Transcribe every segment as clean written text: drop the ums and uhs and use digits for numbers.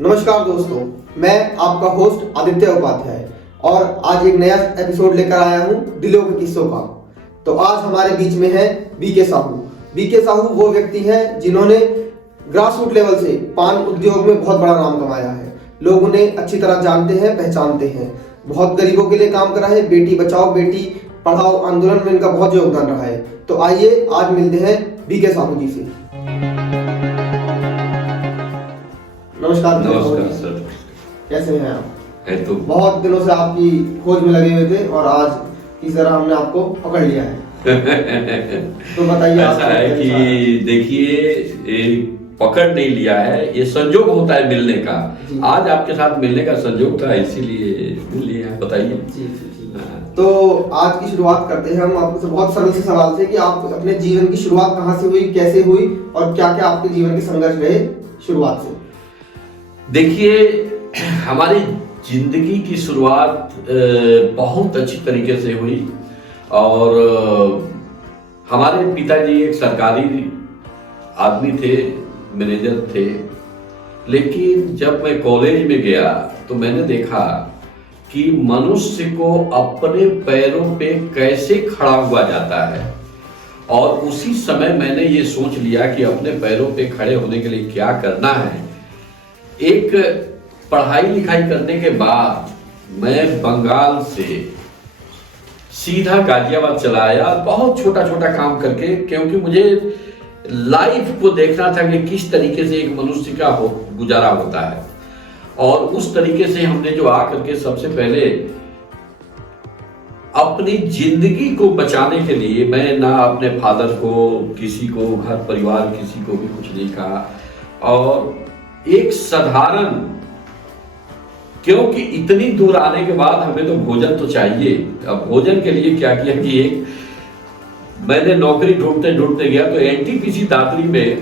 नमस्कार दोस्तों, मैं आपका होस्ट आदित्य उपाध्याय और आज एक नया एपिसोड लेकर आया हूँ दिलों के किस्सों का। तो आज हमारे बीच में है बीके साहू। बीके साहू वो व्यक्ति हैं जिन्होंने ग्रास रूट लेवल से पान उद्योग में बहुत बड़ा नाम कमाया है। लोग उन्हें अच्छी तरह जानते हैं, पहचानते हैं। बहुत गरीबों के लिए काम करा है। बेटी बचाओ बेटी पढ़ाओ आंदोलन में इनका बहुत योगदान रहा है। तो आइए आज मिलते हैं बीके साहू जी से। नमस्कार सर, कैसे हैं आप? है तो बहुत दिनों से आपकी खोज में लगे हुए थे और आज किस तरह हमने आपको पकड़ लिया है। तो बताइए। ऐसा है कि देखिए, पकड़ नहीं लिया है, ये संजोग होता है मिलने का। आज आपके साथ मिलने का संजोग था, इसीलिए मिल लिया। बताइए। जी। तो आज की शुरुआत करते हैं हम आपसे बहुत सरल से सवाल से कि आप अपने जीवन की शुरुआत कहाँ से हुई, कैसे हुई और क्या क्या आपके जीवन के संघर्ष रहे शुरुआत से। देखिए, हमारी जिंदगी की शुरुआत बहुत अच्छी तरीके से हुई और हमारे पिताजी एक सरकारी आदमी थे, मैनेजर थे। लेकिन जब मैं कॉलेज में गया तो मैंने देखा कि मनुष्य को अपने पैरों पे कैसे खड़ा हुआ जाता है, और उसी समय मैंने ये सोच लिया कि अपने पैरों पे खड़े होने के लिए क्या करना है। एक पढ़ाई लिखाई करने के बाद मैं बंगाल से सीधा गाजियाबाद चला आया, बहुत छोटा छोटा काम करके, क्योंकि मुझे लाइफ को देखना था कि किस तरीके से एक मनुष्य का गुजारा होता है। और उस तरीके से हमने जो आकर के सबसे पहले अपनी जिंदगी को बचाने के लिए, मैं ना अपने फादर को, किसी को, घर परिवार किसी को भी कुछ नहीं कहा, और एक साधारण, क्योंकि इतनी दूर आने के बाद हमें तो भोजन तो चाहिए। अब भोजन के लिए क्या किया कि एक मैंने नौकरी ढूंढते ढूंढते गया तो एनटीपीसी दादरी में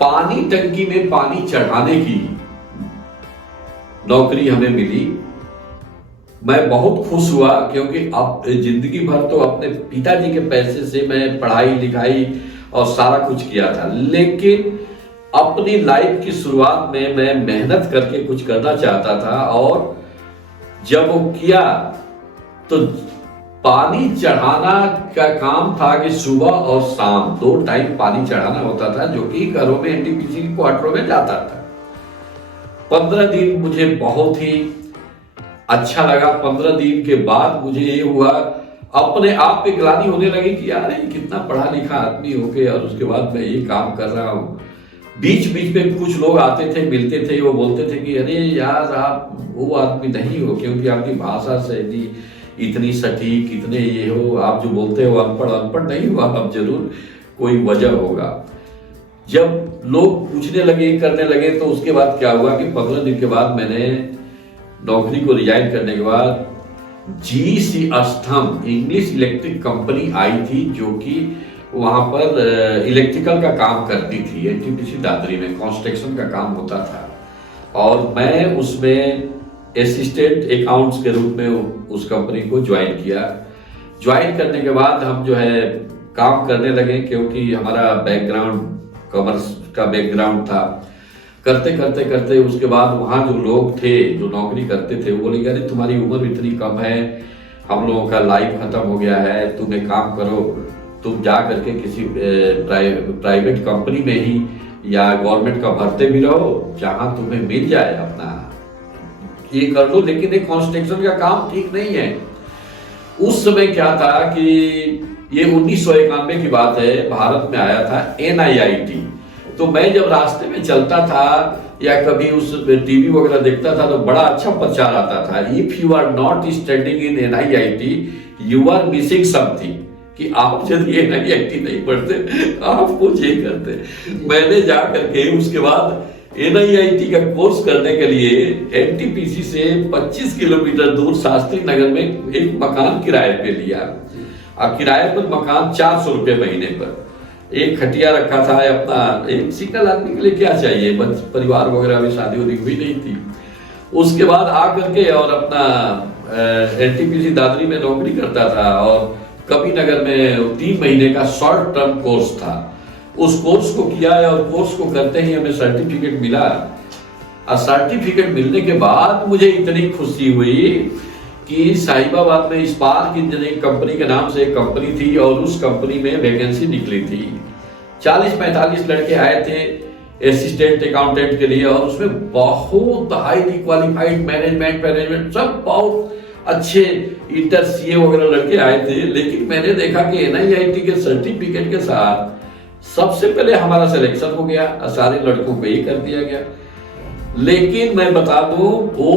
पानी टंकी में पानी चढ़ाने की नौकरी हमें मिली। मैं बहुत खुश हुआ, क्योंकि अब जिंदगी भर तो अपने पिताजी के पैसे से मैं पढ़ाई लिखाई और सारा कुछ किया था, लेकिन अपनी लाइफ की शुरुआत में मैं मेहनत करके कुछ करना चाहता था। और जब वो किया तो पानी चढ़ाना का काम था कि सुबह और शाम 2 टाइम पानी चढ़ाना होता था, जो कि घरों में एनटीपीसी के क्वार्टरों में जाता था। 15 दिन मुझे बहुत ही अच्छा लगा। 15 दिन के बाद मुझे ये हुआ, अपने आप पे ग्लानि होने लगी कि यार ये कितना पढ़ा लिखा आदमी हो के और उसके बाद मैं ये काम कर रहा हूँ। बीच बीच में कुछ लोग आते थे, मिलते थे, वो बोलते थे कि अरे यार आप वो आदमी नहीं हो, क्योंकि आपकी भाषा शैली इतनी सटीक, इतने ये हो, आप जो बोलते हो अनपढ़ नहीं हो आप, जरूर कोई वजह होगा। जब लोग पूछने लगे, करने लगे, तो उसके बाद क्या हुआ कि 15 दिन के बाद मैंने नौकरी को रिजाइन करने के बाद जीसी अस्थम इंग्लिश इलेक्ट्रिक कंपनी आई थी, जो कि वहां पर इलेक्ट्रिकल का काम करती थी। एनटीपीसी दादरी में कंस्ट्रक्शन का काम होता था और मैं उसमें असिस्टेंट अकाउंट्स के रूप में उस कंपनी को ज्वाइन किया। ज्वाइन करने के बाद हम जो है काम करने लगे, क्योंकि हमारा बैकग्राउंड कॉमर्स का बैकग्राउंड था। करते करते करते उसके बाद वहाँ जो लोग थे, जो नौकरी करते थे, वो बोले अरे तुम्हारी उम्र इतनी कम है, हम लोगों का लाइफ खत्म हो गया है, तुम एक काम करो, तुम जा करके किसी प्राइवेट कंपनी में ही या गवर्नमेंट का भरते भी रहो, जहां तुम्हें मिल जाए अपना ये कर लो। लेकिन एक कंस्ट्रक्शन का काम ठीक नहीं है। उस समय क्या था कि ये 1991 की बात है, भारत में आया था NIIT। तो मैं जब रास्ते में चलता था या कभी उस टीवी वगैरह देखता था तो बड़ा अच्छा प्रचार आता था, if you are not studying in NIIT you are missing something, कि आप यदि NIIT नहीं पढ़ते आप कुछ ये करते। मैंने जा करके उसके बाद NIIT का कोर्स करने के लिए एनटीपीसी से 25 किलोमीटर दूर शास्त्री नगर में एक मकान किराए पे लिया। अब किराए पर मकान 400 रुपये महीने पर, एक खटिया रखा था अपना। एक सिंगल आदमी के लिए क्या चाहिए, बस परिवार वगैरह में शादी वादी हुई नहीं थी। उसके बाद आ करके और अपना एनटीपीसी दादरी में नौकरी करता था और कवि नगर में 3 महीने का शॉर्ट टर्म कोर्स था। उस कोर्स को किया और कोर्स को करते ही हमें सर्टिफिकेट मिला और सर्टिफिकेट मिलने के बाद मुझे इतनी खुशी हुई कि साहिबाबाद में इस्पात इंजीनियरिंग कंपनी के नाम से एक कंपनी थी और उस कंपनी में वैकेंसी निकली थी। 40-45 लड़के आए थे असिस्टेंट अकाउंटेंट के लिए, और उसमें बहुत हाईली क्वालिफाइड मैनेजमेंट सब बहुत अच्छे इंटर सीए वगैरह लड़के आए थे। लेकिन मैंने देखा कि NIIT के सर्टिफिकेट के साथ सबसे पहले हमारा सिलेक्शन हो गया और सारे लड़कों को ही कर दिया गया। लेकिन मैं बता दूं, वो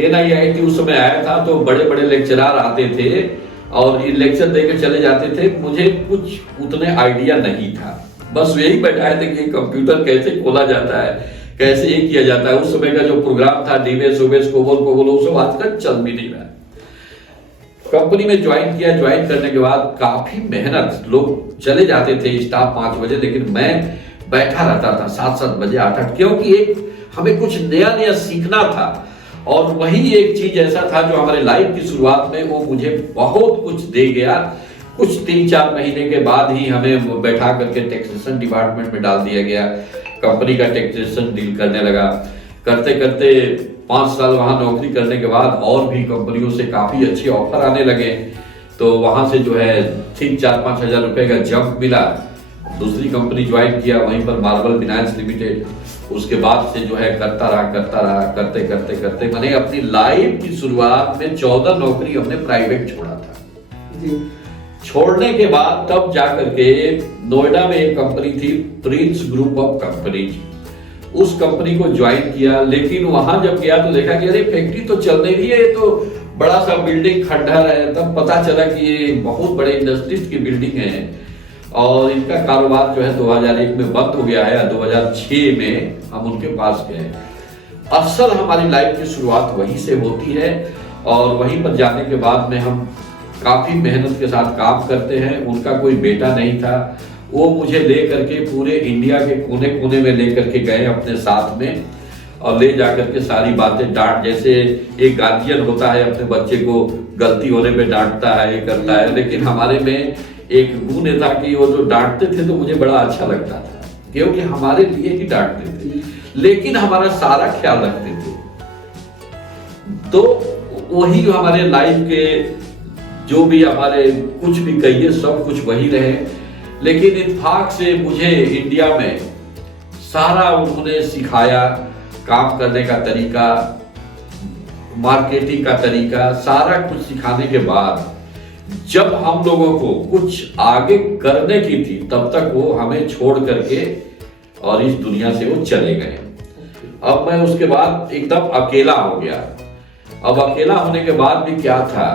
NIIT उस समय आया था तो बड़े बड़े लेक्चरार आते थे और ये लेक्चर देकर चले जाते थे। मुझे कुछ उतने आइडिया नहीं था, बस यही बैठाए थे कि कंप्यूटर कैसे खोला जाता है, कैसे ये किया जाता है। उस समय का जो प्रोग्राम था डीवेस ओवेस कोबोल वो सब आजकल चल भी नहीं रहा। कंपनी में ज्वाइन किया। ज्वाइन करने के बाद काफी मेहनत, लोग चले जाते थे स्टाफ 5 बजे, लेकिन मैं बैठा रहता था 7-7 बजे 8-8, क्योंकि एक हमें कुछ नया नया सीखना था। और वही एक चीज ऐसा था जो हमारे लाइफ की शुरुआत में वो मुझे बहुत कुछ दे गया। कुछ 3-4 महीने के बाद ही हमें बैठा करके टैक्सेशन डिपार्टमेंट में डाल दिया गया। कंपनी का टैक्सेशन डील करने लगा। करते करते 5 साल वहां नौकरी करने के बाद और भी कंपनियों से काफी अच्छे ऑफर आने लगे, तो वहां से जो है ठीक 4-5 हजार रुपए का जंप मिला। दूसरी कंपनी ज्वाइन किया, वहीं पर मार्बल फाइनेंस लिमिटेड। उसके बाद से जो है करता रहा करते करते करते मैंने अपनी लाइफ की शुरुआत में 14 नौकरी हमने प्राइवेट छोड़ा था जी। छोड़ने के बाद तब जाकर के नोएडा में एक कंपनी थी प्रिंस ग्रुप ऑफ कंपनी, उस कंपनी को ज्वाइन किया। लेकिन वहां जब गया तो देखा कि अरे फैक्ट्री तो चल नहीं रही है, ये तो बड़ा सा बिल्डिंग खंडहर है। तब पता चला कि ये बहुत बड़े इंडस्ट्रीज की बिल्डिंग है और इनका कारोबार जो है 2001 में बंद हो गया है। 2006 में हम उनके पास गए। अक्सर हमारी लाइफ की शुरुआत वहीं से होती है और वहीं पर जाने के बाद में हम काफी मेहनत के साथ काम करते हैं। उनका कोई बेटा नहीं था, वो मुझे ले करके पूरे इंडिया के कोने कोने में ले करके गए अपने साथ में, और ले जाकर के सारी बातें डांट, जैसे एक गार्जियन होता है अपने बच्चे को गलती होने पे डांटता है, ये करता है, लेकिन हमारे में एक गुण था कि वो जो डांटते थे तो मुझे बड़ा अच्छा लगता था, क्योंकि हमारे लिए ही डांटते थे लेकिन हमारा सारा ख्याल रखते थे। तो वही हमारे लाइफ के जो भी हमारे कुछ भी कहिए सब कुछ वही रहे। लेकिन इत्तेफाक से मुझे इंडिया में सारा उन्होंने सिखाया, काम करने का तरीका, मार्केटिंग का तरीका, सारा कुछ सिखाने के बाद जब हम लोगों को कुछ आगे करने की थी तब तक वो हमें छोड़ करके और इस दुनिया से वो चले गए। अब मैं उसके बाद एकदम अकेला हो गया। अब अकेला होने के बाद भी क्या था,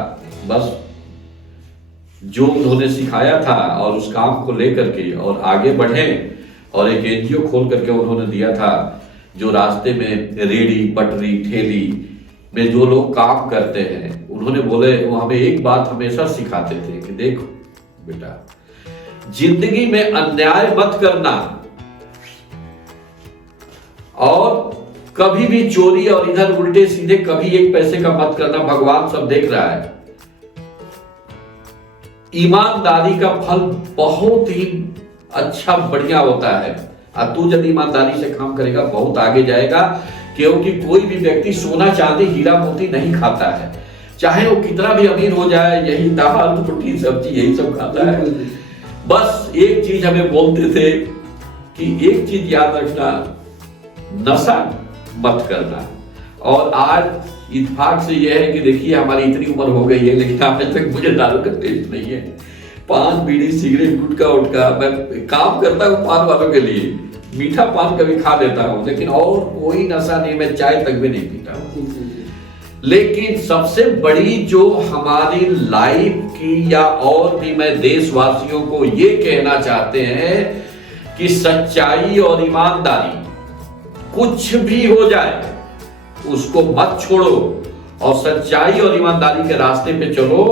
बस जो उन्होंने सिखाया था और उस काम को लेकर के और आगे बढ़े। और एक NGO खोल करके उन्होंने दिया था, जो रास्ते में रेडी पटरी ठेली में जो लोग काम करते हैं, उन्होंने बोले, वो हमें एक बात हमेशा सिखाते थे कि देखो बेटा, जिंदगी में अन्याय मत करना और कभी भी चोरी और इधर उल्टे सीधे कभी एक पैसे का मत करना, भगवान सब देख रहा है। ईमानदारी का फल बहुत ही अच्छा बढ़िया होता है और तू जब ईमानदारी से काम करेगा बहुत आगे जाएगा, क्योंकि कोई भी व्यक्ति सोना चांदी हीरा मोती नहीं खाता है, चाहे वो कितना भी अमीर हो जाए, यही दाल रोटी सब्जी यही सब खाता है। बस एक चीज हमें बोलते थे कि एक चीज याद रखना, नशा मत करना। और आज इत्तेफाक से यह है कि देखिए हमारी इतनी उम्र हो गई है लेकिन आज तक मुझे दारू का टेस्ट नहीं है। पान बीड़ी सिगरेट गुटखा उटका, मैं काम करता हूँ पान वालों के लिए, मीठा पान कभी खा लेता हूँ, लेकिन और कोई नशा नहीं, मैं चाय तक भी नहीं पीता हूँ। लेकिन सबसे बड़ी जो हमारी लाइफ की, या और भी मैं देशवासियों को ये कहना चाहते हैं कि सच्चाई और ईमानदारी, कुछ भी हो जाए उसको मत छोड़ो और सच्चाई और ईमानदारी के रास्ते पे चलो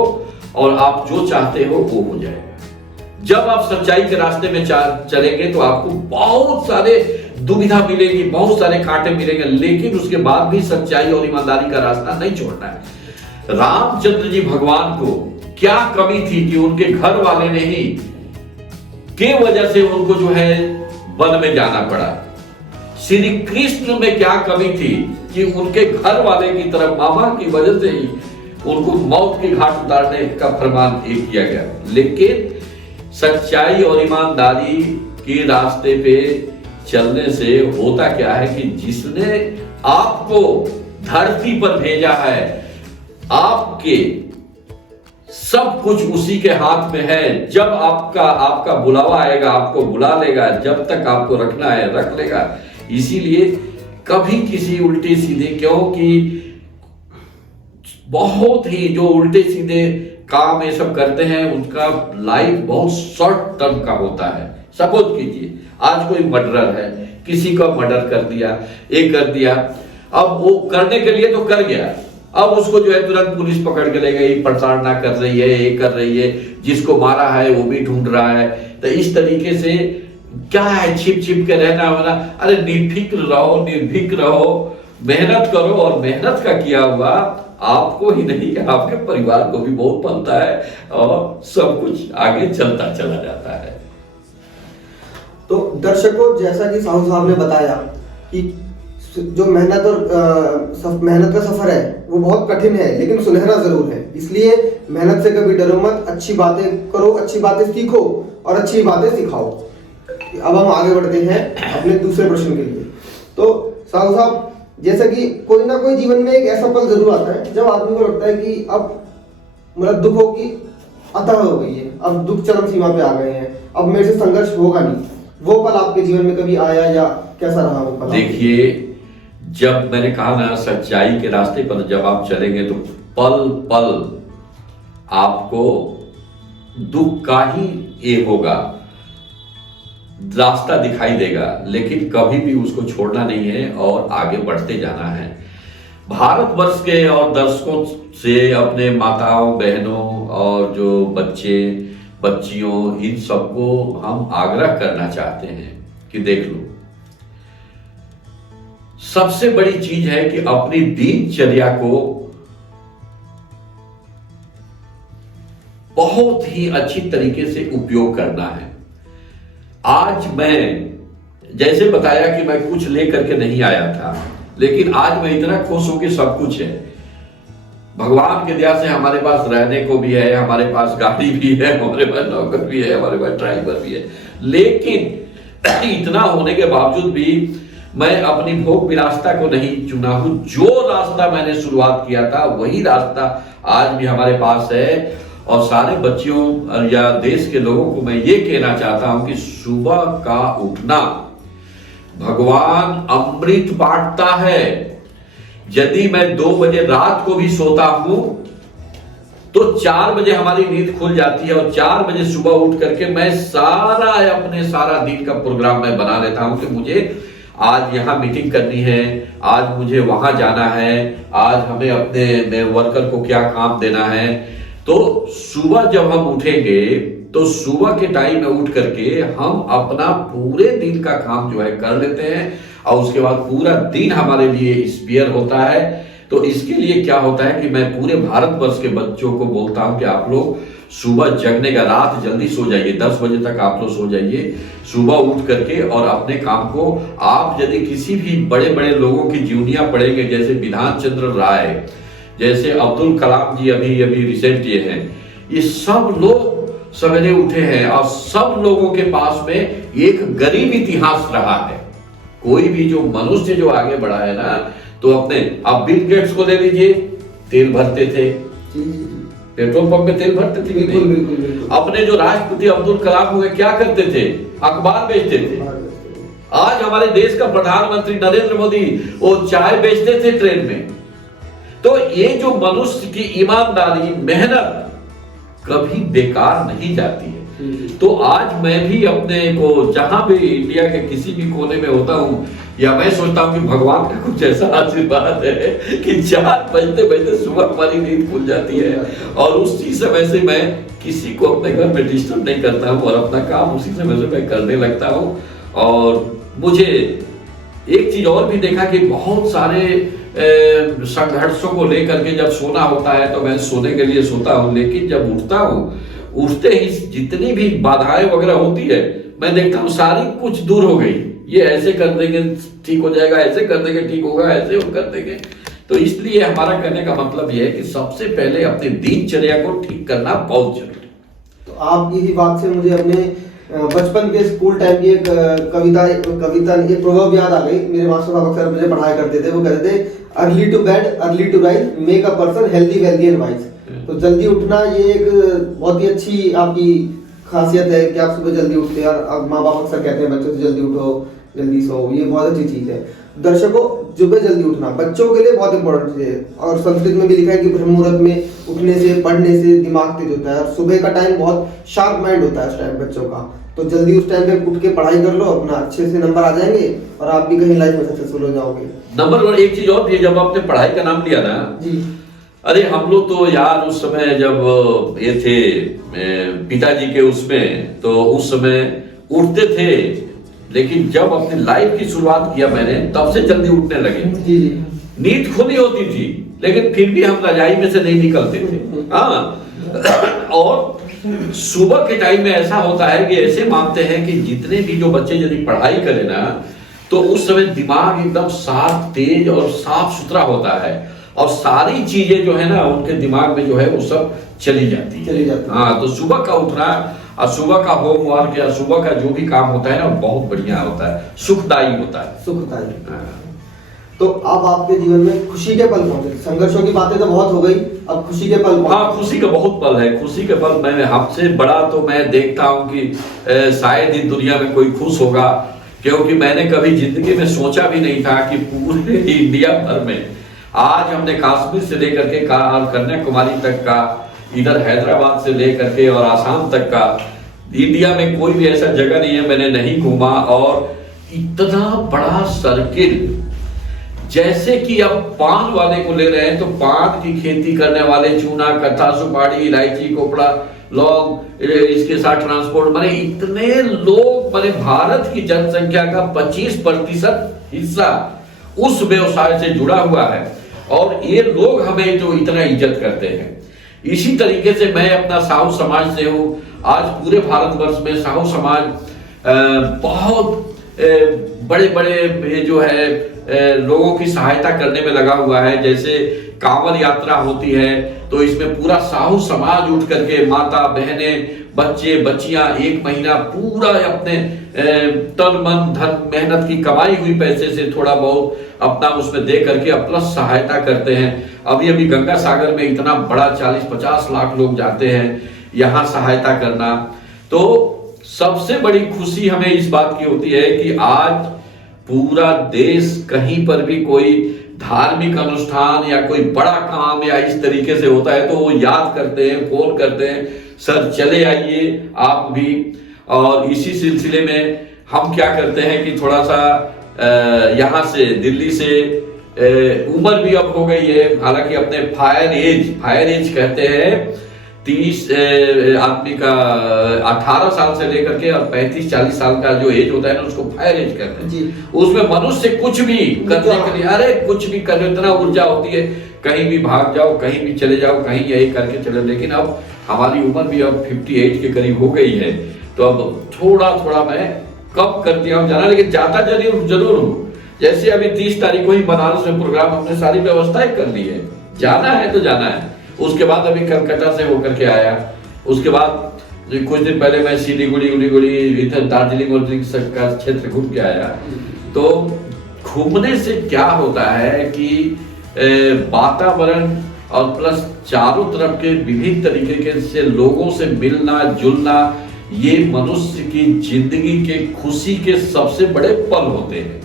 और आप जो चाहते हो वो हो जाएगा। जब आप सच्चाई के रास्ते में चलेंगे तो आपको बहुत सारे दुविधा मिलेगी, बहुत सारे कांटे मिलेंगे, लेकिन उसके बाद भी सच्चाई और ईमानदारी का रास्ता नहीं छोड़ना है। रामचंद्र जी भगवान को क्या कमी थी कि उनके घर वाले ने ही के वजह से उनको जो है वन में जाना पड़ा। श्री कृष्ण में क्या कमी थी कि उनके घर वाले की तरफ मामा की वजह से ही उनको मौत के घाट उतारने का फरमान किया गया। लेकिन सच्चाई और ईमानदारी के रास्ते पे चलने से होता क्या है कि जिसने आपको धरती पर भेजा है, आपके सब कुछ उसी के हाथ में है। जब आपका बुलावा आएगा आपको बुला लेगा, जब तक आपको रखना है रख लेगा। इसीलिए कभी किसी उल्टे सीधे, क्योंकि बहुत ही जो उल्टे सीधे काम ये सब करते हैं उनका लाइफ बहुत शॉर्ट टर्म का होता है। सपोज कीजिए आज कोई मर्डरर है, किसी का मर्डर कर दिया, ये कर दिया, अब वो करने के लिए तो कर गया, अब उसको जो है तुरंत पुलिस पकड़ के ले गई, प्रताड़ना कर रही है, ये कर रही है, जिसको मारा है वो भी ढूंढ रहा है। तो इस तरीके से क्या है, छिप छिप के रहना होना। अरे निर्फिक्र रहो, निर्भीक रहो, मेहनत करो, और मेहनत का किया हुआ आपको ही नहीं आपके परिवार को भी बहुत पलता है और सब कुछ आगे चलता चला जाता है। तो दर्शकों, जैसा कि साहू साहब ने बताया कि जो मेहनत और मेहनत का सफर है वो बहुत कठिन है, लेकिन सुनहरा जरूर है। इसलिए मेहनत से कभी डरो मत, अच्छी बातें करो, अच्छी बातें सीखो और अच्छी बातें सिखाओ। अब हम आगे बढ़ते हैं अपने दूसरे प्रश्न के लिए। तो साहू साहब, जैसा कि कोई ना कोई जीवन में एक ऐसा पल जरूर आता है जब आदमी को लगता है कि अब मतलब दुखों की अतः हो गई है, अब दुख चरम सीमा पे आ गए हैं, अब मेरे से संघर्ष होगा नहीं। वो पल आपके जीवन में कभी आया या कैसा रहा वो पल? देखिए, जब मैंने कहा ना सच्चाई के रास्ते पर जब आप चलेंगे तो पल पल आपको दुख का ही ये होगा, रास्ता दिखाई देगा, लेकिन कभी भी उसको छोड़ना नहीं है और आगे बढ़ते जाना है। भारतवर्ष के और दर्शकों से, अपने माताओं बहनों और जो बच्चे बच्चियों, इन सबको हम आग्रह करना चाहते हैं कि देख लो, सबसे बड़ी चीज है कि अपनी दिनचर्या को बहुत ही अच्छी तरीके से उपयोग करना है। आज मैं जैसे बताया कि मैं कुछ लेकर के नहीं आया था, लेकिन आज मैं इतना खुश हूं कि सब कुछ है। भगवान की दया से हमारे पास रहने को भी है, हमारे पास गाड़ी भी है, हमारे पास नौकर भी है, हमारे पास ड्राइवर भी है। लेकिन इतना होने के बावजूद भी मैं अपनी भोग विलासिता को नहीं चुना हूं। जो रास्ता मैंने शुरुआत किया था वही रास्ता आज भी हमारे पास है। और सारे बच्चियों या देश के लोगों को मैं ये कहना चाहता हूं कि सुबह का उठना भगवान अमृत बांटता है। यदि मैं 2 बजे रात को भी सोता हूं तो 4 बजे हमारी नींद खुल जाती है और 4 बजे सुबह उठ करके मैं सारा दिन का प्रोग्राम मैं बना लेता हूं कि मुझे आज यहां मीटिंग करनी है, आज मुझे वहां जाना है, आज हमें अपने वर्कर को क्या काम देना है। तो सुबह जब हम उठेंगे तो सुबह के टाइम में उठ करके हम अपना पूरे दिन का काम जो है कर लेते हैं और उसके बाद पूरा दिन हमारे लिए स्पेयर होता है। तो इसके लिए क्या होता है कि मैं पूरे भारतवर्ष के बच्चों को बोलता हूं कि आप लोग सुबह जगने का, रात जल्दी सो जाइए, 10 बजे तक आप लोग सो जाइए, सुबह उठ करके और अपने काम को आप यदि किसी भी बड़े बड़े लोगों की जीवनियां पढ़ेंगे, जैसे विधान चंद्र राय, जैसे अब्दुल कलाम जी अभी रिसेंट ये हैं, ये सब लोग सवेरे उठे हैं और सब लोगों के पास में एक गरीब इतिहास रहा है। कोई भी जो मनुष्य जो आगे बढ़ा है ना, तो अपने आप बिल गेट्स को ले लीजिए, तेल भरते थे, पेट्रोल पंप में तेल भरते थे, बिल्कुल। अपने जो राष्ट्रपति अब्दुल कलाम हुए क्या करते थे, अखबार बेचते थे। आज हमारे देश का प्रधानमंत्री नरेंद्र मोदी वो चाय बेचते थे ट्रेन में। तो ये जो मनुष्य की ईमानदारी, मेहनत कभी बेकार नहीं जाती है। तो आज मैं भी अपने को जहां भी इंडिया के किसी भी कोने में होता हूं, या मैं सोचता हूं कि भगवान का कुछ ऐसा आशीर्वाद है कि 4 बजते बजते सुबह हमारी नींद खुल जाती है और उसी समय से मैं किसी को अपने घर में डिस्टर्ब नहीं करता हूं और अपना काम उसी समय से मैं करने लगता हूं। और मुझे एक चीज और भी देखा कि बहुत सारे संघर्षों को लेकर के जब सोना होता है तो मैं सोने के लिए सोता हूं, लेकिन जब उठता हूं, उठते ही जितनी भी बाधाएं वगैरह होती है मैं देखता हूं सारी कुछ दूर हो गई। ये ऐसे कर देंगे ठीक हो जाएगा, ऐसे कर देंगे ठीक होगा, ऐसे वो कर देंगे। तो इसलिए हमारा कहने का मतलब ये है कि सबसे पहले अपनी दिनचर्या को ठीक करना बहुत जरूरी है। तो आप इसी बात से मुझे अपने बचपन के स्कूल टाइम की एक कविता एक प्रोवर्ब याद आ गई। मेरे मास्टर साहब अक्सर मुझे पढ़ाया करते थे, वो कहते थे early to bed early to rise make a person healthy wealthy and wise. तो जल्दी उठना ये एक बहुत ही अच्छी आपकी खासियत है कि आप सुबह जल्दी उठते हैं। और माँ बाप अक्सर कहते हैं बच्चों से जल्दी उठो जल्दी सो, ये बहुत अच्छी चीज है। दर्शकों, सुबह जल्दी उठना बच्चों के लिए बहुत इंपॉर्टेंट है और संस्कृत में भी लिखा है कि ब्रह्म मुहूर्त में उठने से पढ़ने से दिमाग तेज होता है और सुबह का टाइम बहुत शार्प माइंड होता है उस टाइम बच्चों का। तो जल्दी उस टाइम पे उठ के पढ़ाई कर लो, अपना अच्छे से नंबर आ जाएंगे और आप भी कहीं लाइफ में सक्सेसफुल हो जाओगे। नंबर वन एक चीज और थी, जब आपने पढ़ाई का नाम लिया ना जी, अरे हम लोग तो यार उस समय जब ये थे पिताजी के उसमें, तो उस समय उठते थे, लेकिन जब अपनी लाइफ की शुरुआत किया मैंने तब से जल्दी उठने लगे। जी जी, नींद खुली होती थी लेकिन फिर भी हम रजाई में से नहीं निकलते थे। हाँ और सुबह के टाइम में ऐसा होता है कि ऐसे मानते हैं कि जितने भी जो बच्चे यदि पढ़ाई करें ना तो उस समय दिमाग एकदम साफ तेज और साफ सुथरा होता है और सारी चीजें जो है ना उनके दिमाग में जो है वो सब चली जाती है। हाँ तो सुबह का उठना और सुबह का होमवर्क या सुबह का जो भी काम होता है ना बहुत बढ़िया होता है, सुखदायी होता है। सुखदायी। तो अब आपके जीवन में खुशी के पल पहुंचे, संघर्षों की बातें तो बहुत हो गई, अब खुशी के पल। हाँ खुशी का बहुत पल है, खुशी के पल मैं हमसे बड़ा तो मैं देखता हूँ कि शायद इस दुनिया में कोई खुश होगा, क्योंकि मैंने कभी जिंदगी में सोचा भी नहीं था कि पूरे इंडिया भर में आज हमने कश्मीर से लेकर के कन्याकुमारी तक का, इधर हैदराबाद से लेकर के और आसाम तक का, इंडिया में कोई भी ऐसा जगह नहीं है मैंने नहीं घूमा। और इतना बड़ा सर्किल, जैसे कि अब पान वाले को ले रहे हैं तो पान की खेती करने वाले, चूना, कथा, सुपारी, इलायची, कोपड़ा, लौंग, इसके साथ ट्रांसपोर्ट, माने इतने लोग, माने भारत की जनसंख्या का 25% हिस्सा उस व्यवसाय से जुड़ा हुआ है और ये लोग हमें जो इतना इज्जत करते हैं। इसी तरीके से मैं अपना साहू समाज से हूँ। आज पूरे भारतवर्ष में साहू समाज बहुत बड़े बड़े जो है लोगों की सहायता करने में लगा हुआ है। जैसे कांवड़ यात्रा होती है तो इसमें पूरा साहू समाज उठ करके, माता बहने बच्चे बच्चियां, एक महीना पूरा अपने तन मन धन मेहनत की कमाई हुई पैसे से थोड़ा बहुत अपना उसमें दे करके अपना सहायता करते हैं। अभी अभी गंगा सागर में इतना बड़ा 40-50 लाख लोग जाते हैं यहाँ सहायता करना। तो सबसे बड़ी खुशी हमें इस बात की होती है कि आज पूरा देश कहीं पर भी कोई धार्मिक अनुष्ठान या कोई बड़ा काम या इस तरीके से होता है तो वो याद करते हैं, फोन करते हैं, सर चले आइए आप भी। और इसी सिलसिले में हम क्या करते हैं कि थोड़ा सा यहाँ से दिल्ली से उम्र भी अब हो गई है, हालांकि अपने फायर एज कहते हैं 30 आदमी का 18 साल से लेकर के और 35-40 साल का जो एज होता है ना उसको फायर एज कहते हैं जी। उसमें मनुष्य कुछ भी करने के लिए, अरे कुछ भी करने, इतना ऊर्जा होती है, कहीं भी भाग जाओ, कहीं भी चले जाओ, कहीं यही करके चले। लेकिन अब हमारी उम्र भी अब 58 के करीब हो गई है तो अब थोड़ा थोड़ा मैं कम कर दिया हूँ जाना, लेकिन जाता जरूर हूँ। जैसे अभी 30 तारीख को ही बनारस में प्रोग्राम, हमने सारी व्यवस्थाएं कर ली है, जाना है तो जाना है। उसके बाद अभी कलकत्ता से होकर के आया, उसके बाद कुछ दिन पहले मैं सिलीगुड़ी इधर दार्जिलिंग और का क्षेत्र घूम के आया। तो घूमने से क्या होता है कि वातावरण और प्लस चारों तरफ के विभिन्न तरीके से लोगों से मिलना जुलना, ये मनुष्य की जिंदगी के खुशी के सबसे बड़े पल होते हैं।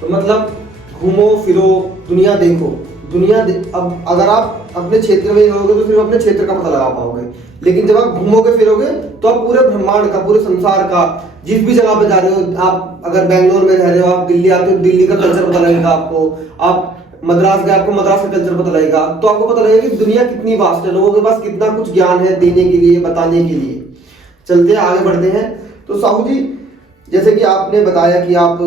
तो मतलब घूमो फिरो, दुनिया देखो, अब अगर आप अपने क्षेत्र में रहोगे तो सिर्फ अपने क्षेत्र का पता लगा पाओगे, लेकिन जब आप घूमोगे फिरोगे तो आप पूरे ब्रह्मांड का, पूरे संसार का, जिस भी जगह पे जा रहे हो, आप अगर बैंगलोर में रह रहे हो, आप दिल्ली आते हो, दिल्ली का कल्चर पता लगेगा आपको, आप मद्रास गए, आपको मद्रास का कल्चर पता लगेगा, तो आपको पता लगेगा कि दुनिया कितनी वास्ट है, लोगों के पास कितना कुछ ज्ञान है देने के लिए, बताने के लिए। चलते हैं आगे बढ़ते हैं। तो साहू जी, जैसे कि आपने बताया कि आप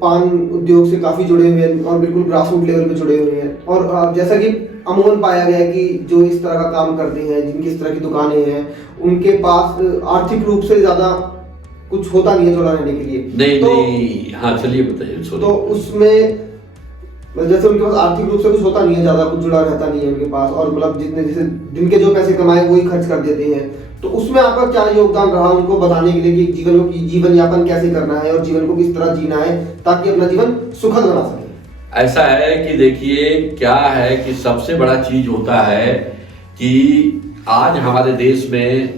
पान उद्योग से काफी जुड़े हुए हैं और बिल्कुल ग्रासरूट लेवल पे जुड़े हुए हैं, और जैसा कि अमूमन पाया गया है कि जो इस तरह का काम करते हैं, जिनकी इस तरह की दुकानें हैं, उनके पास आर्थिक रूप से ज्यादा कुछ होता नहीं है जुड़ा रहने के लिए। नहीं तो, नहीं, हाँ चलिए बताइए। तो उसमें जैसे उनके पास आर्थिक रूप से कुछ होता नहीं है, ज्यादा कुछ जुड़ा रहता नहीं है उनके पास, और मतलब जितने जैसे जिनके जो पैसे कमाए वही खर्च कर देते हैं, तो उसमें आपका क्या योगदान रहा उनको बताने के लिए कि जीवन यापन कैसे करना है और जीवन को किस तरह जीना है ताकि अपना जीवन सुखद बना सके? ऐसा है कि देखिए क्या है कि सबसे बड़ा चीज होता है कि आज हमारे देश में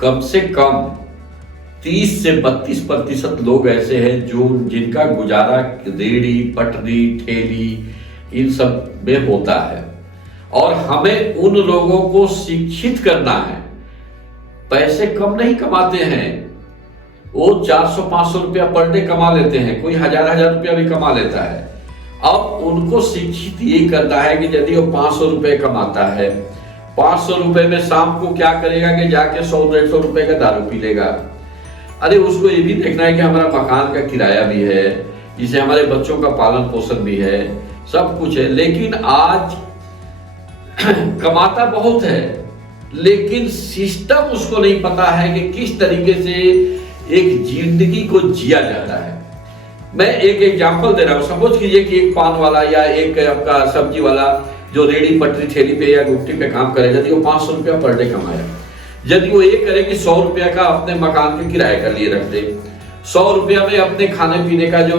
कम से कम 30 से 32% लोग ऐसे हैं जो जिनका गुजारा रेहड़ी पटरी ठेली इन सब में होता है, और हमें उन लोगों को शिक्षित करना है। पैसे कम नहीं कमाते हैं, वो 400-500 रुपया पर डे कमा लेते हैं, कोई 1000 रुपया भी कमा लेता है। अब उनको शिक्षित ये करना है कि यदि वो 500 रुपये कमाता है, 500 रुपये में शाम को क्या करेगा कि जाके 100-150 रुपये का दारू पी लेगा। अरे उसको ये भी देखना है कि हमारा मकान का किराया भी है, जिसे हमारे बच्चों का पालन पोषण भी है, सब कुछ है। लेकिन आज कमाता बहुत है लेकिन सिस्टम उसको नहीं पता है कि किस तरीके से एक जिंदगी को जिया जाता है। मैं एक एग्जांपल दे रहा हूं। सपोज कीजिए कि एक पान वाला या एक आपका सब्जी वाला जो रेडी पटरी ठेली पे या गुट्टी पे काम करे, यदि वो 500 रुपया पर डे कमाया, यदि वो ये करे कि 100 रुपया का अपने मकान के किराए का लिए रख दे, 100 रुपया में अपने खाने पीने का जो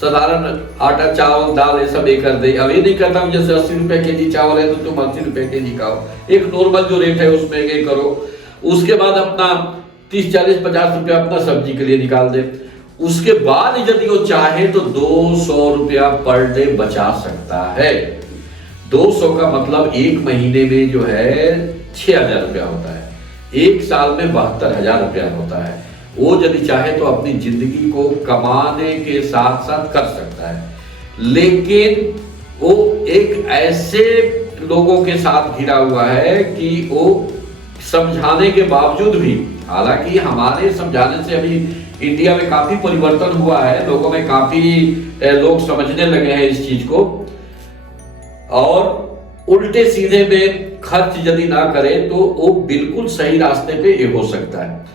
साधारण आटा चावल दाल ये सब ये कर दे। अब ये नहीं करता हूँ जैसे 80 रुपए केजी चावल है तो तुम 80 रुपए केजी खाओ, एक नॉर्मल जो रेट है उसमें ये करो। उसके बाद अपना 30-40-50 रुपया अपना सब्जी के लिए निकाल दे। उसके बाद यदि वो चाहे तो 200 रुपया पर डे बचा सकता है। 200 का मतलब एक महीने में जो है 6000 रुपया होता है, एक साल में 72,000 रुपया होता है। वो यदि चाहे तो अपनी जिंदगी को कमाने के साथ साथ कर सकता है। लेकिन वो एक ऐसे लोगों के साथ घिरा हुआ है कि वो समझाने के बावजूद भी, हालांकि हमारे समझाने से अभी इंडिया में काफी परिवर्तन हुआ है, लोगों में काफी लोग समझने लगे हैं इस चीज को, और उल्टे सीधे में खर्च यदि ना करे तो वो बिल्कुल सही रास्ते पे ये हो सकता है।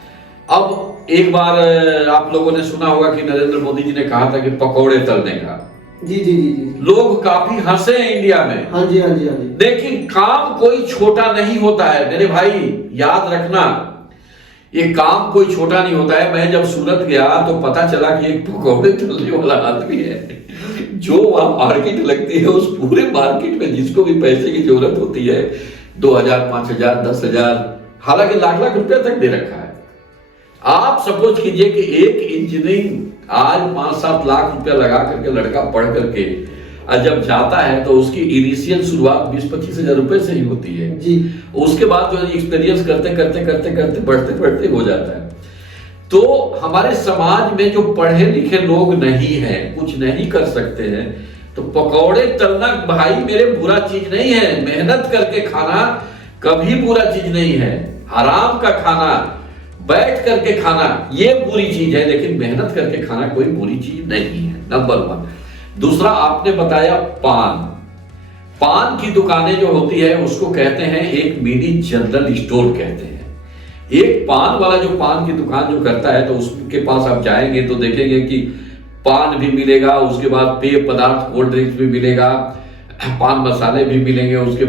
अब एक बार आप लोगों ने सुना होगा कि नरेंद्र मोदी जी ने कहा था कि पकौड़े तलने का। जी जी जी जी, लोग काफी हंसे हैं इंडिया में। हाँ जी हाँ जी हाँ जी। लेकिन काम कोई छोटा नहीं होता है मेरे भाई, याद रखना, ये काम कोई छोटा नहीं होता है। मैं जब सूरत गया तो पता चला कि एक पकौड़े तलने वाला आदमी है, जो वहां मार्केट लगती है, उस पूरे मार्केट में जिसको भी पैसे की जरूरत होती है 2000, 5000, 10,000, हालांकि लाख लाख रुपया तक दे रखा है। आप सपोज कीजिए कि एक इंजीनियरिंग आज 5-7 लाख रुपया लगा करके लड़का पढ़ करके जब जाता है तो उसकी इनिशियल शुरुआत 20-25 हजार रुपए से ही होती है जी। उसके बाद जो एक्सपीरियंस करते करते करते करते बढ़ते बढ़ते हो जाता है। तो हमारे समाज में जो पढ़े लिखे लोग नहीं हैं, कुछ नहीं कर सकते हैं, तो पकौड़े तलना भाई मेरे बुरा चीज नहीं है। मेहनत करके खाना कभी बुरा चीज नहीं है। हराम का खाना, बैठ करके खाना ये बुरी चीज है, लेकिन मेहनत करके खाना कोई बुरी चीज नहीं है, नंबर 1। दूसरा, आपने बताया पान की दुकानें जो होती है उसको कहते हैं एक मिनी जनरल स्टोर कहते हैं। एक पान वाला जो पान की दुकान जो करता है तो उसके पास आप जाएंगे तो देखेंगे कि पान भी मिलेगा, उसके बाद पेय पदार्थ कोल्ड ड्रिंक्स भी मिलेगा, पान मसाले भी मिलेंगे, उसके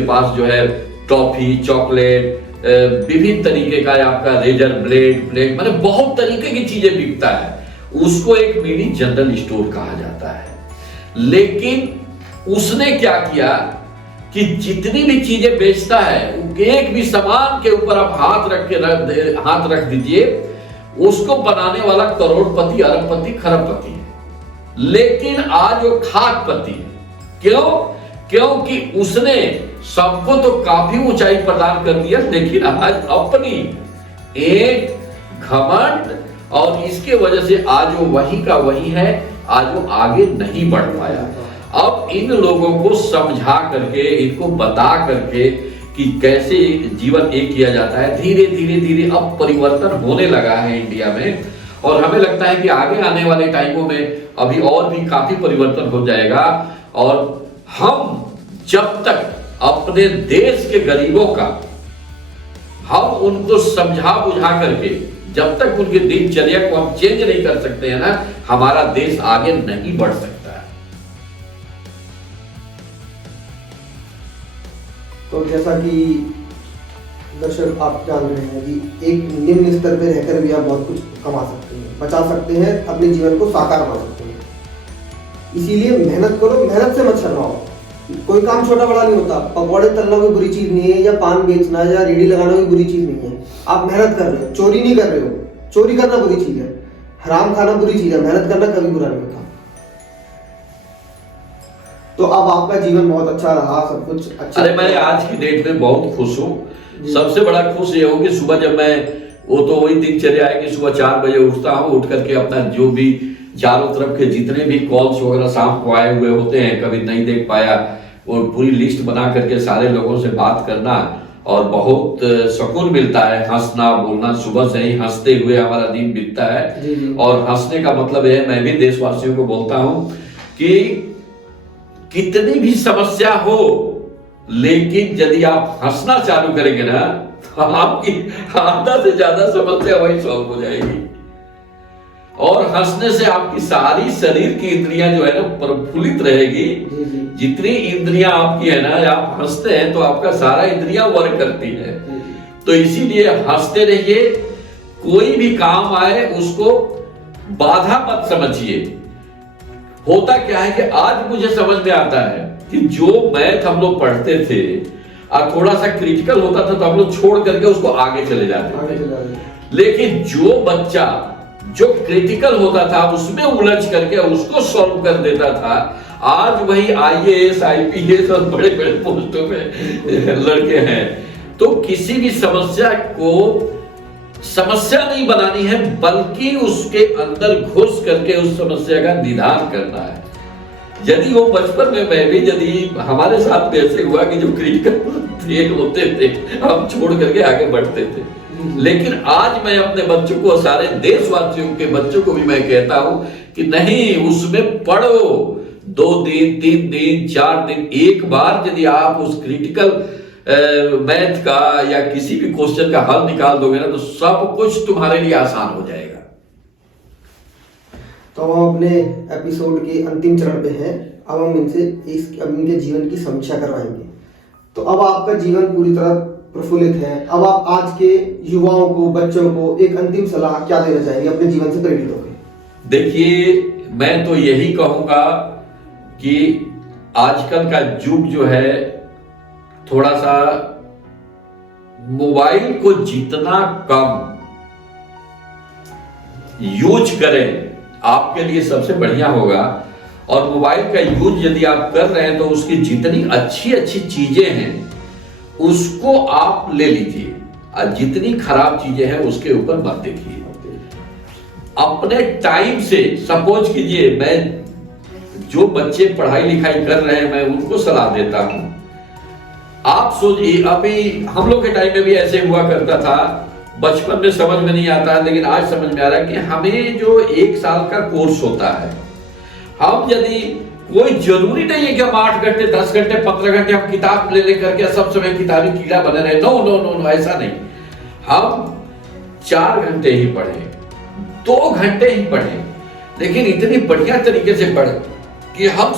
पास जो है टॉफी, चॉकलेट, विभिन्न तरीके का आपका रेजर ब्लेड, मतलब बहुत तरीके की चीजें बिकता है। उसको एक मिनी जनरल स्टोर कहा जाता है। लेकिन उसने क्या किया कि जितनी भी चीजें बेचता है, एक भी सामान के ऊपर आप हाथ रख दीजिए, उसको बनाने वाला करोड़पति, अरबपति, खरबपति है, लेकिन आज वो खाकपति है। क्यों? क्योंकि उसने सबको तो काफी ऊंचाई प्रदान कर दिया, लेकिन आज अपनी एक घमंड और इसके वजह से आज वो वही का वही है, आज वो आगे नहीं बढ़ पाया। अब इन लोगों को समझा करके, इनको बता करके कि कैसे जीवन एक किया जाता है, धीरे धीरे धीरे अब परिवर्तन होने लगा है इंडिया में, और हमें लगता है कि आगे आने वाले टाइमों में अभी और भी काफी परिवर्तन हो जाएगा। और हम जब तक अपने देश के गरीबों का हम उनको समझा बुझा करके जब तक उनके दिनचर्या को हम चेंज नहीं कर सकते हैं ना, हमारा देश आगे नहीं बढ़ सकता है। तो जैसा कि दर्शक आप जान रहे हैं कि एक निम्न स्तर पे रहकर भी आप बहुत कुछ कमा सकते हैं, बचा सकते हैं, अपने जीवन को साकार बना सकते हैं। इसीलिए मेहनत करो, मेहनत से मत शर्माओ। कोई काम छोटा बड़ा नहीं होता। पकौड़े तलना कोई बुरी चीज नहीं है, या पान बेचना या रेडी लगाना कोई बुरी चीज नहीं है। आप मेहनत कर रहे हो, चोरी नहीं कर रहे हो। चोरी करना बुरी चीज है, हराम खाना बुरी चीज है, मेहनत करना कभी बुरा नहीं होता। तो अब आपका जीवन बहुत अच्छा रहा, सब कुछ अच्छा। अरे मैं आज की डेट में बहुत खुश हूँ। सबसे बड़ा खुश ये हूँ कि सुबह जब मैं, वो तो वही दिनचर्या है कि सुबह 4 बजे उठता हूँ, उठ करके अपना जो भी चारों तरफ के जितने भी कॉल्स वगैरह शाम को आए हुए होते हैं, कभी नहीं देख पाया, वो पूरी लिस्ट बना करके सारे लोगों से बात करना, और बहुत सुकून मिलता है। हंसना बोलना, सुबह से ही हंसते हुए हमारा दिन बीतता है। और हंसने का मतलब है, मैं भी देशवासियों को बोलता हूँ कि कितनी भी समस्या हो, लेकिन यदि आप हंसना चालू करेंगे ना, तो आपकी आधा से ज्यादा समस्या वही सॉल्व हो जाएगी। और हंसने से आपकी सारी शरीर की इंद्रियां जो है ना प्रफुल्लित रहेगी। जितनी इंद्रियां आपकी है ना, आप हंसते हैं तो आपका सारा इंद्रियां वर्क करती है। तो इसीलिए हंसते रहिए। कोई भी काम आए उसको बाधा मत समझिए। होता क्या है कि आज मुझे समझ में आता है कि जो मैथ हम लोग पढ़ते थे और थोड़ा सा क्रिटिकल होता था तो हम लोग छोड़ करके उसको आगे चले जाते थे। लेकिन जो बच्चा जो क्रिटिकल होता था उसमें उलझ करके उसको सॉल्व कर देता था, आज वही IAS IPS और बड़े बड़े पोस्टों में लड़के हैं। तो किसी भी समस्या को समस्या नहीं बनानी है, बल्कि उसके अंदर घुस करके उस समस्या का निदान करना है। यदि वो बचपन में मैं भी, यदि हमारे साथ में ऐसे हुआ कि जो क्रिटिकल होते थे हम छोड़ करके आगे बढ़ते थे, लेकिन आज मैं अपने बच्चों को, सारे देशवासियों के बच्चों को भी मैं कहता हूं कि नहीं, उसमें पढ़ो। 2 दिन 3 दिन 4 दिन, एक बार यदि आप उस क्रिटिकल मैथ का या किसी भी क्वेश्चन का हल निकाल दोगे ना, तो सब कुछ तुम्हारे लिए आसान हो जाएगा। तो हम अपने एपिसोड के अंतिम चरण पे हैं। अब हम इनसे इनके जीवन की समीक्षा करवाएंगे। तो अब आपका जीवन पूरी तरह प्रफुल्लित है। अब आप आज के युवाओं को, बच्चों को एक अंतिम सलाह क्या देना चाहेंगे अपने जीवन से प्रेरित होकर? देखिए, मैं तो यही कहूंगा कि आजकल का युग जो है, थोड़ा सा मोबाइल को जितना कम यूज करें आपके लिए सबसे बढ़िया होगा। और मोबाइल का यूज यदि आप कर रहे हैं तो उसकी जितनी अच्छी अच्छी चीजें हैं उसको आप ले लीजिए, और जितनी खराब चीजें हैं उसके ऊपर मत देखिए। अपने टाइम से, सपोज कीजिए, मैं जो बच्चे पढ़ाई लिखाई कर रहे हैं मैं उनको सलाह देता हूं। आप सोचिए, अभी हम लोग के टाइम में भी ऐसे हुआ करता था। बचपन में समझ में नहीं आता, लेकिन आज समझ में आ रहा है कि हमें जो 1 साल का कोर्स होता है, हम यदि, कोई जरूरी नहीं है कि हम 8 घंटे 10 घंटे 15 घंटे हम किताब ले करके सब समय किताबी कीड़ा बने रहे। नो नो नो नो, ऐसा नहीं। हम 4 घंटे ही पढ़े, 2 घंटे ही पढ़े, लेकिन इतनी बढ़िया तरीके से पढ़े कि हम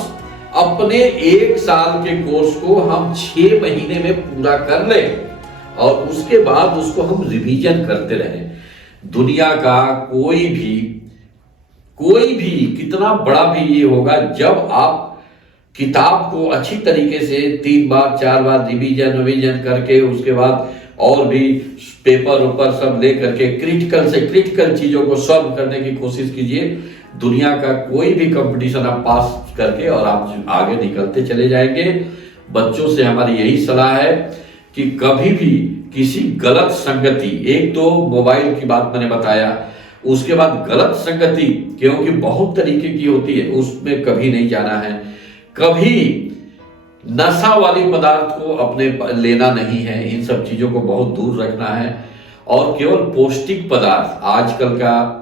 अपने 1 साल के कोर्स को हम 6 महीने में पूरा कर लें, और उसके बाद उसको हम रिवीजन करते रहें। दुनिया का कोई भी कितना बड़ा भी ये होगा, जब आप किताब को अच्छी तरीके से 3 बार 4 बार रिवीजन करके, उसके बाद और भी पेपर ऊपर सब ले करके क्रिटिकल से क्रिटिकल चीजों को सॉल्व करने की कोशिश कीजिए। दुनिया का कोई भी कंपटीशन आप पास करके और आप आगे निकलते चले जाएंगे। बच्चों से हमारी यही सलाह है कि कभी भी किसी गलत संगति, एक तो मोबाइल की बात मैंने बताया, उसके बाद गलत संगति, क्योंकि बहुत तरीके की होती है, उसमें कभी नहीं जाना है। कभी नशा वाली पदार्थ को अपने लेना नहीं है, इन सब चीजों को बहुत दूर रखना है। और केवल पौष्टिक पदार्थ, आजकल का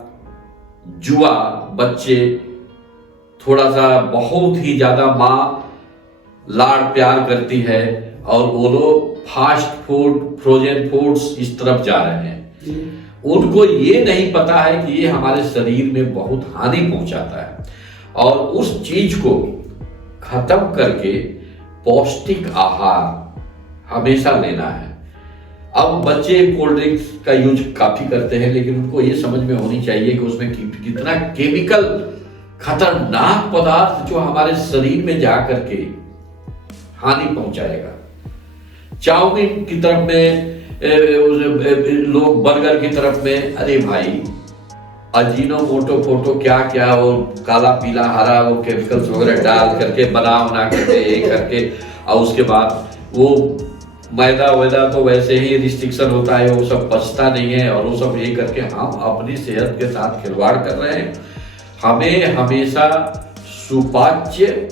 जुआ, बच्चे थोड़ा सा बहुत ही ज्यादा माँ लाड़ प्यार करती है और वो लोग फास्ट फूड, फ्रोजन फूड्स इस तरफ जा रहे हैं। उनको ये नहीं पता है कि ये हमारे शरीर में बहुत हानि पहुंचाता है, और उस चीज को खत्म करके पौष्टिक आहार हमेशा लेना है। अब बच्चे कोल्ड ड्रिंक्स का यूज काफी करते हैं, लेकिन उनको ये समझ में होनी चाहिए कि उसमें कितना केमिकल खतरनाक पदार्थ जो हमारे शरीर में जा करके हानि पहुंचाएगा। चाउमीन की तरफ में लोग, बर्गर की तरफ में, अरे भाई अजीनोमोटो फोटो क्या क्या वो काला पीला हरा वो केमिकल्स वगैरह डाल करके बना करके ये करके, और उसके बाद वो मैदा वैदा तो वैसे ही रिस्ट्रिक्शन होता है, वो सब पचता नहीं है, और वो सब ये करके हम अपनी सेहत के साथ खिलवाड़ कर रहे हैं। हमें हमेशा सुपाच्य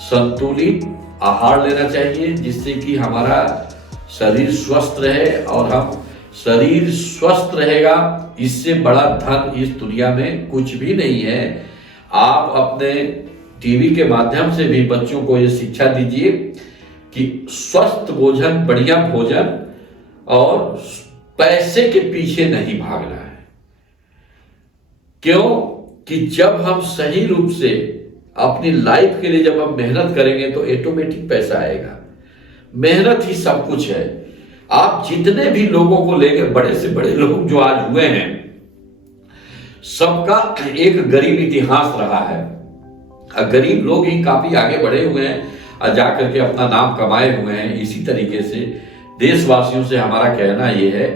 संतुलित आहार लेना चाहिए, जिससे कि हमारा शरीर स्वस्थ रहे, और हम शरीर स्वस्थ रहेगा, इससे बड़ा धन इस दुनिया में कुछ भी नहीं है। आप अपने टीवी के माध्यम से भी बच्चों को ये शिक्षा दीजिए कि स्वस्थ भोजन, बढ़िया भोजन, और पैसे के पीछे नहीं भागना है। क्यों कि जब हम सही रूप से अपनी लाइफ के लिए जब हम मेहनत करेंगे तो ऑटोमेटिक पैसा आएगा। मेहनत ही सब कुछ है। आप जितने भी लोगों को लेकर, बड़े से बड़े लोग जो आज हुए हैं, सबका एक गरीब इतिहास रहा है। गरीब लोग ही काफी आगे बढ़े हुए हैं और जाकर के अपना नाम कमाए हुए हैं। इसी तरीके से देशवासियों से हमारा कहना यह है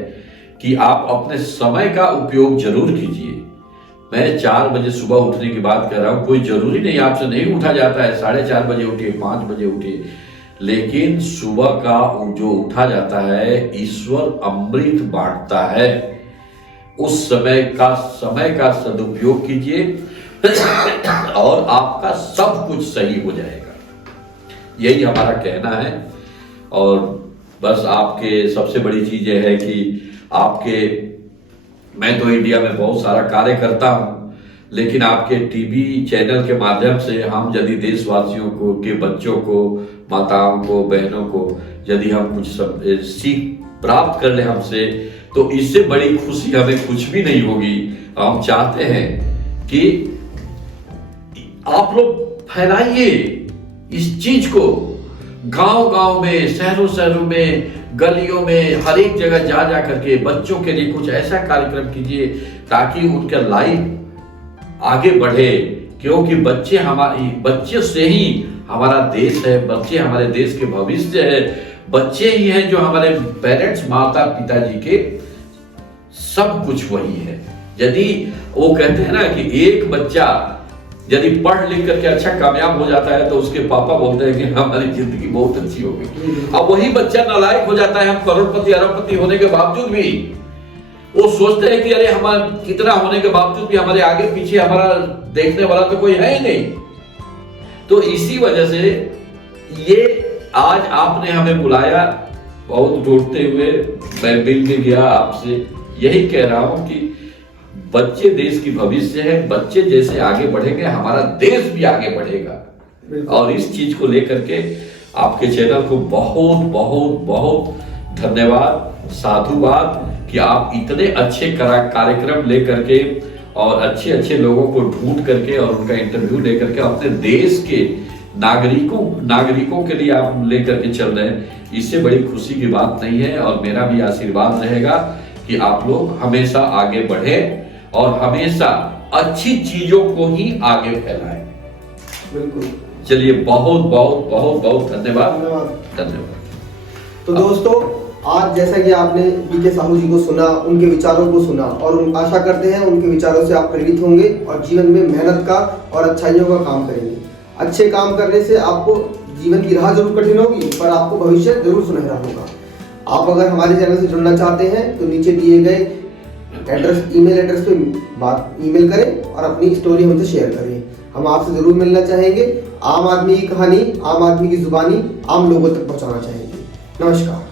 कि आप अपने समय का उपयोग जरूर कीजिए। मैं 4 बजे सुबह उठने की बात कर रहा हूं, कोई जरूरी नहीं आपसे नहीं उठा जाता है, 4:30 बजे उठिए, 5 बजे उठिए, लेकिन सुबह का जो उठा जाता है, ईश्वर अमृत बांटता है। उस समय का सदुपयोग कीजिए और आपका सब कुछ सही हो जाएगा। यही हमारा कहना है। और बस आपके सबसे बड़ी चीज यह है कि मैं तो इंडिया में बहुत सारा कार्य करता हूं, लेकिन आपके टीवी चैनल के माध्यम से हम यदि देशवासियों को, के बच्चों को, माताओं को, बहनों को यदि हम कुछ सीख प्राप्त कर ले हमसे, तो इससे बड़ी खुशी हमें कुछ भी नहीं होगी। हम चाहते हैं कि आप लोग फैलाइए इस चीज को, गांव-गांव में, शहरों में, गलियों में, हर एक जगह जा करके बच्चों के लिए कुछ ऐसा कार्यक्रम कीजिए ताकि उनका लाइफ आगे बढ़े। क्योंकि बच्चे से ही हमारा देश है, बच्चे हमारे देश के भविष्य है, बच्चे ही हैं जो हमारे पेरेंट्स, माता पिताजी के सब कुछ वही है। यदि वो कहते हैं ना कि एक बच्चा यदि पढ़ लिख करके अच्छा कामयाब हो जाता है तो उसके पापा बोलते हैं कि हमारी जिंदगी बहुत अच्छी हो गई। अब वही बच्चा नालायक हो जाता है, हम करोड़पति अरबपति होने के बावजूद भी वो सोचते हैं कि अरे हमारा कितना होने के बावजूद भी हमारे आगे पीछे हमारा देखने वाला तो कोई है ही नहीं। तो इसी वजह से ये आज आपने हमें बुलाया, बहुत ढूंढते हुए मैं मिल के गया आपसे। यही कह रहा हूं कि बच्चे देश की भविष्य है, बच्चे जैसे आगे बढ़ेंगे हमारा देश भी आगे बढ़ेगा। और इस चीज को लेकर के आपके चैनल को बहुत बहुत बहुत धन्यवाद, साधुवाद कि आप इतने अच्छे कार्यक्रम लेकर के और अच्छे अच्छे लोगों को ढूंढ करके और उनका इंटरव्यू लेकर के अपने देश के नागरिकों के लिए आप लेकर के चल रहे हैं। इससे बड़ी खुशी की बात नहीं है। और मेरा भी आशीर्वाद रहेगा कि आप लोग हमेशा आगे बढ़े और हमेशा अच्छी चीजों को ही आगे फैलाएं। बिल्कुल। चलिए, बहुत बहुत बहुत बहुत धन्यवाद। तो दोस्तों, आज जैसा कि आपने बीके साहू जी को सुना, उनके विचारों को सुना, और आशा करते हैं उनके विचारों से आप प्रेरित होंगे और जीवन में मेहनत का और अच्छाइयों का काम करेंगे। अच्छे काम करने से आपको जीवन की राह जरूर कठिन होगी, पर आपको भविष्य जरूर सुनहरा होगा। आप अगर हमारे चैनल से जुड़ना चाहते हैं तो नीचे दिए गए ईमेल एड्रेस पे ईमेल करें और अपनी स्टोरी हमसे शेयर करें। हम आपसे जरूर मिलना चाहेंगे। आम आदमी की कहानी, आम आदमी की जुबानी आम लोगों तक पहुंचाना चाहेंगे। नमस्कार।